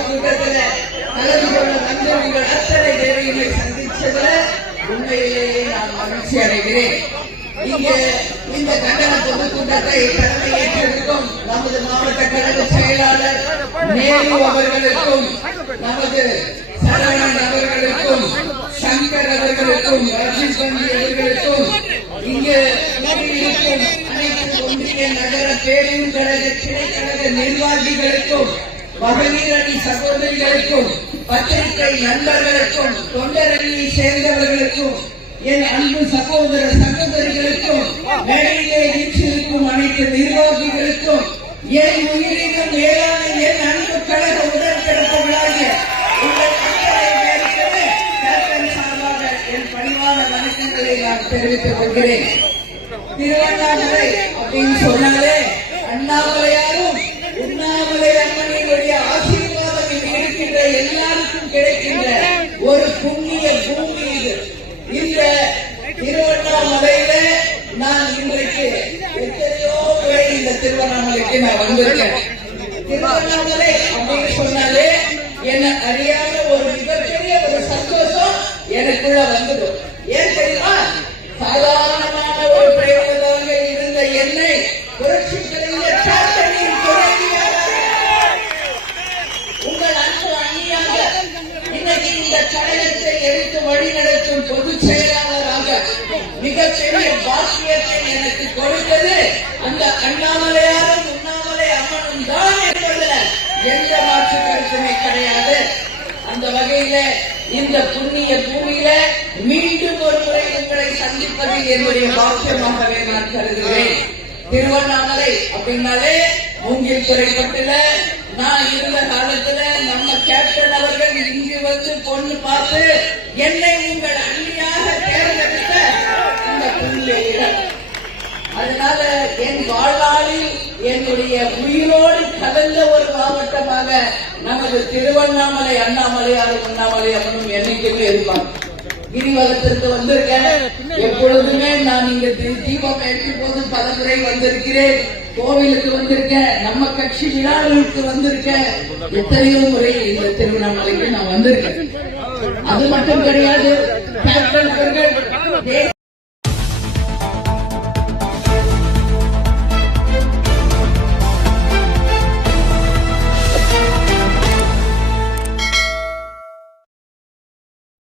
கூட்டத்தில் தலைவியோட வந்து உங்கள் அத்தனை தேவைகளை சந்திச்சதுல உண்மையிலேயே நான் மகிழ்ச்சி அடைகிறேன். இங்கே இந்த கண்டன பொதுக்கூட்டத்தை தலைமை ஏற்றிருக்கும் நமது மாவட்ட கழக செயலாளர் நேரு அவர்களுக்கும் நமது சரவணன் அவர்களுக்கும் சங்கர் அவர்களுக்கும் ரஜீஷ் காந்தி அவர்களுக்கும் இங்கே நகர பேருந்து கழக கிளைக்கழக நிர்வாகிகளுக்கும் மகளிர் அணி சகோதரிகளுக்கும் பத்திரிகை நண்பர்களுக்கும் தொண்டரணியை சேர்ந்தவர்களுக்கும் என் அன்பு சகோதர சகோதரிகளுக்கும் மேடையிலே வீற்றிருக்கும் அனைத்து நிர்வாகிகளுக்கும் என் உயிரினும் மேலான என் அன்பு கழக உடன்பிறப்புகளாகிய உங்கள் சார்பாக என் பணிவான வணக்கங்களை நான் தெரிவித்துக் கொள்கிறேன். திருவண்ணாமலை திருவண்ணாமலையில நான் இன்றைக்கு எத்தனையோ முறை இந்த திருவண்ணாமலைக்கு நான் வந்திருக்கேன். திருவண்ணாமலை அப்படின்னு சொன்னாலே என்ன அறியாத ஒரு மிகப்பெரிய ஒரு சந்தோஷம் எனக்குள்ள வந்துடும் ஏன் தெரியுமா? சாதாரணமான ஒரு பிரேமதாக இருந்த என்னை புரட்சி கலைஞர் சாத்தனின் உங்கள் அன்பு அணியாக இன்னைக்கு இந்த கழகத்தை எடுத்து வழிநடத்தும் பொதுச் செயலாளராக மிகப்பெரிய பாக்கியத்தை எனக்கு கொடுத்தது அந்த அண்ணாமலையாரும் உண்ணாமலை அம்மனும் தான் என்பதுல எந்த மாற்று கருத்துமே கிடையாது. அந்த வகையில இந்த புண்ணிய பூமியில மீண்டும் ஒரு முறை உங்களை சந்திப்பது என்னுடைய பாக்கியமாகவே நான் கருதுகிறேன். திருவண்ணாமலை அப்படின்னாலே மூங்கில் துறைப்பட்டுல நான் இருந்த காலத்துல நம்ம கேப்டன் அவர்கள் இங்கு வந்து பொண்ணு பார்த்து என்னை உங்கள் அண்ணியாக தேர்ந்தெடுத்த இந்த புண்ணிய இடம் அதனால என் வாழ்நாளில் என்னுடைய உயிரோடு கலந்த ஒரு மாவட்டமாக நமது திருவண்ணாமலை அண்ணாமலையார் உண்ணாமலை அவனும் என்னைக்குமே இருப்பான் கிரிவலத்திற்கு வந்திருக்கேன். எப்பொழுதுமே நான் இங்க தீபம் ஏற்றும் போது பல முறை வந்திருக்கிறேன். கோவிலுக்கு வந்திருக்கேன். நம்ம கட்சி விழாவிற்கு வந்திருக்கேன். எத்தனையோ முறை இந்த திருவண்ணாமலைக்கு நான் வந்திருக்கேன். அது மட்டும் கிடையாது